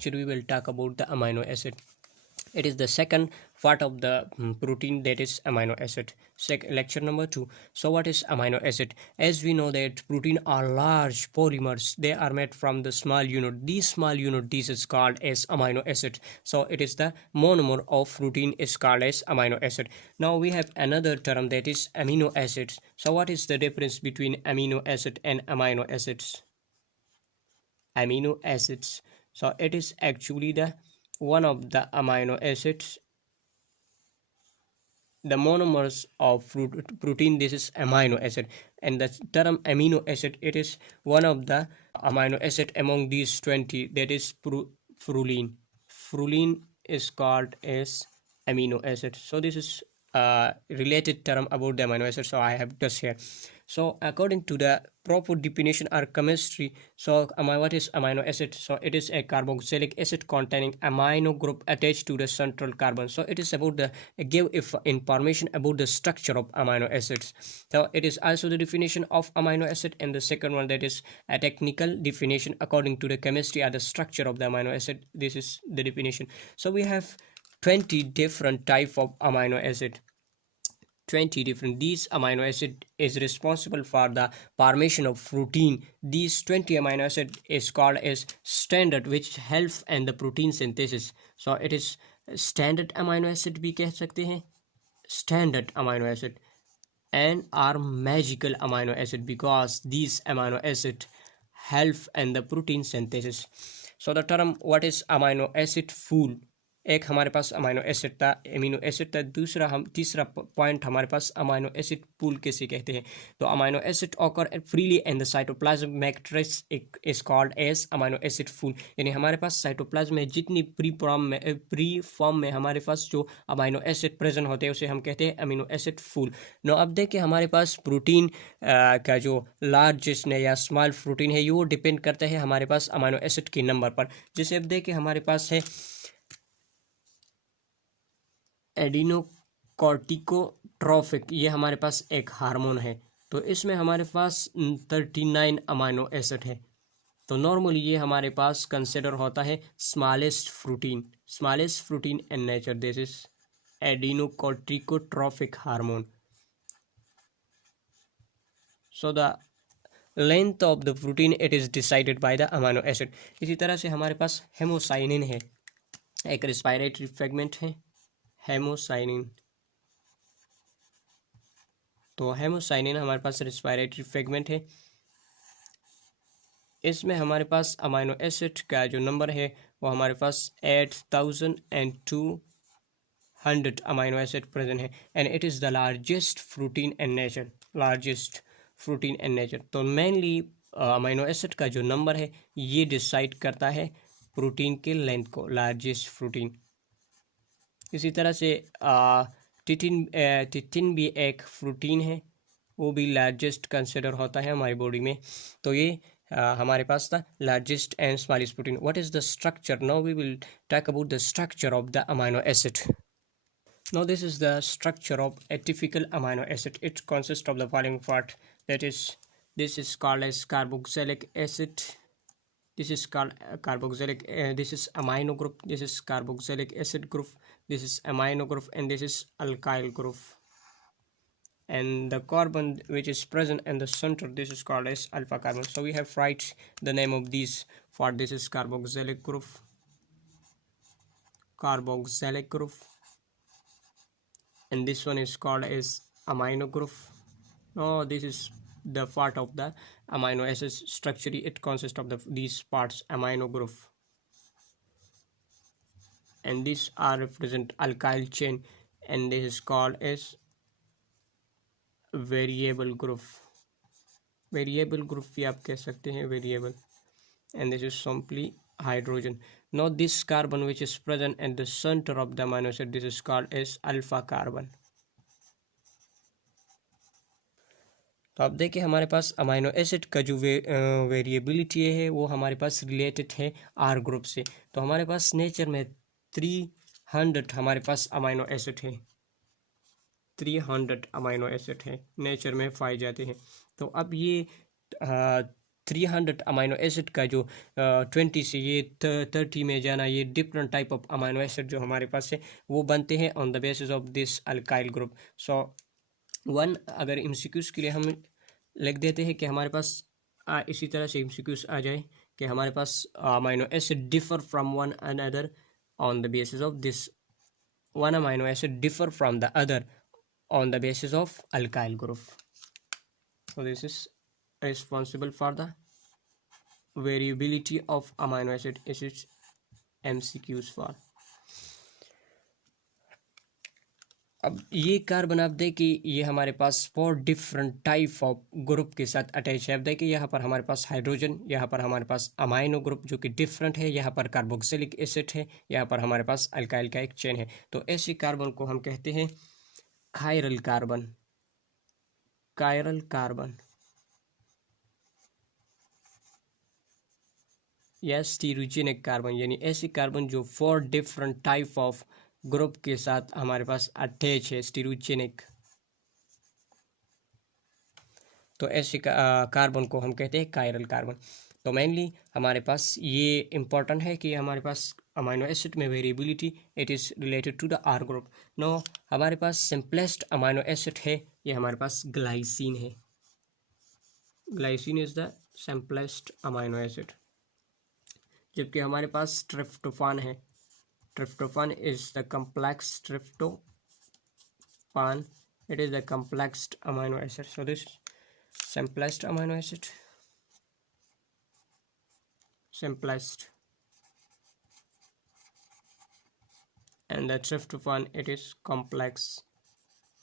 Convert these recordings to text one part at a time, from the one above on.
lecture we will talk about the amino acid. It is the second part of the protein, that is amino acid. Lecture number 2. So what is amino acid? As we know that protein are large polymers, they are made from the small unit. These small unit, this is called as amino acid. So it is the monomer of protein is called as amino acid. Now we have another term, that is amino acids. So what is the difference between amino acid and amino acids? Amino acids, so it is actually the one of the amino acids, the monomers of protein. This is amino acid, and the term amino acid, it is one of the amino acid among these 20, that is fruline. Fruline is called as amino acid. So this is related term about the amino acid, so I have just here. So according to the proper definition or chemistry, so what is amino acid? So it is a carboxylic acid containing amino group attached to the central carbon. So it is about the give information about the structure of amino acids. So it is also the definition of amino acid, and the second one, that is a technical definition according to the chemistry or the structure of the amino acid. This is the definition. So we have 20 different type of amino acid. 20 different. These amino acid is responsible for the formation of protein. These 20 amino acid is called as standard, which helps in the protein synthesis. So it is standard amino acid भी कह सकते हैं, standard amino acid, and are magical amino acid because these amino acid help in the protein synthesis. So the term what is amino acid pool, एक हमारे पास amino acid था, amino acid था, दूसरा हम तीसरा पॉइंट हमारे पास अमाइनो एसिड पूल किसे कहते हैं. तो amino acid occur freely in the cytoplasm matrix is called as amino acid pool. यानी हमारे पास साइटोप्लाज्म में जितनी प्री फॉर्म में हमारे पास जो अमाइनो एसिड प्रेजेंट होते हैं उसे हम कहते हैं अमीनो एसिड पूल. नो अब देखिए हमारे पास प्रोटीन का जो लार्जेस्ट या स्मॉल प्रोटीन है वो डिपेंड करता है हमारे पास अमाइनो एसिड के नंबर पर. जैसे अब देखिए हमारे पास है एडिनोकॉर्टिकोट्रोफिक, ये हमारे पास एक हार्मोन है. तो इसमें हमारे पास 39 अमाइनो एसिड है. तो नॉर्मली ये हमारे पास कंसिडर होता है smallest protein in nature. This is adrenocorticotrophic hormone. So the length of the protein it is decided by the amino acid. इसी तरह से हमारे पास हेमोसाइनिन है, एक रेस्पिरेटरी फ्रेगमेंट है हेमोसाइनिन. तो हेमोसाइनिन हमारे पास रेस्पिरेटरी फ्रेगमेंट है. इसमें हमारे पास अमाइनो एसिड का जो नंबर है वो हमारे पास 8200 अमाइनो एसिड प्रेजेंट है, and it is the largest protein in nature. तो मेनली अमाइनो एसिड का जो नंबर है ये डिसाइड करता है प्रोटीन के लेंथ को, लार्जेस्ट प्रोटीन. इसी तरह से टिटिन भी एक प्रोटीन है, वो भी लार्जेस्ट कंसिडर होता है हमारी बॉडी में. तो ये हमारे पास था largest and smallest protein. What is the structure? Now we will talk about the structure of the amino acid. Now this is the structure of a typical amino acid. It consists of the following part, that is, this is called as carboxylic acid. This is called this is amino group. This is carboxylic acid group. This is amino group, and this is alkyl group. And the carbon which is present in the center, this is called as alpha carbon. So we have write the name of these. For this is carboxylic group, and this one is called as amino group. Oh, this is the part of the amino acid structure. It consists of these parts, amino group, and these are represent alkyl chain, and this is called as variable group भी आप कह सकते हैं, variable, and this is simply hydrogen. Now this carbon which is present at the center of the amino acid, this is called as alpha carbon. तो अब देखिए हमारे पास अमाइनो एसिड का जो वेरिएबिलिटी है वो हमारे पास रिलेटेड है आर ग्रुप से. तो हमारे पास नेचर में 300 हमारे पास अमाइनो एसिड है, 300 अमाइनो एसिड है नेचर में पाए जाते हैं. तो अब ये 300 अमाइनो एसिड का जो 20 से ये 30 में जाना, ये different type of amino acid जो हमारे पास है वो बनते हैं on the basis of this alkyl group. So one, अगर एमसीक्यूज के लिए हम लिख देते हैं कि हमारे पास इसी तरह से एमसीक्यूज आ जाए कि हमारे पास amino acid differ from one another on the basis of this, one amino acid differ from the other on the basis of alkyl group. So this is responsible for the variability of amino acid acids MCQs for. अब ये carbon आप देखिए ये हमारे पास 4 different type of group के साथ attach है। अब देखिए यहाँ पर हमारे पास हाइड्रोजन, यहाँ पर हमारे पास अमाइनो ग्रुप जो कि डिफरेंट है, यहाँ पर कार्बोक्सिलिक एसिड है, यहाँ पर हमारे पास अल्काइल का एक चेन है। तो ऐसे कार्बन को हम कहते हैं कायरल कार्बन, कायरल कार्बन या स्टीरोजेनिक कार्बन, यानी ऐसे कार्बन जो 4 डिफरेंट टाइप ऑफ ग्रुप के साथ हमारे पास अटैच है, स्टीरोजेनिक। तो ऐसे कार्बन को हम कहते हैं कायरल कार्बन। तो मेनली हमारे पास ये इम्पोर्टेंट है कि हमारे पास अमाइनो एसिड में variability, it is related to the R group. No, हमारे पास सिंपलेस्ट अमाइनो एसिड है, ये हमारे पास ग्लाइसिन है। Glycine is the simplest amino acid. जबकि हमारे पास ट्रिप्टोफान है, tryptophan is the complex tryptophan, it is the complexed amino acid. So this simplest amino acid, simplest, and the tryptophan, it is complex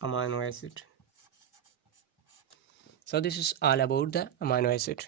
amino acid. So this is all about the amino acid.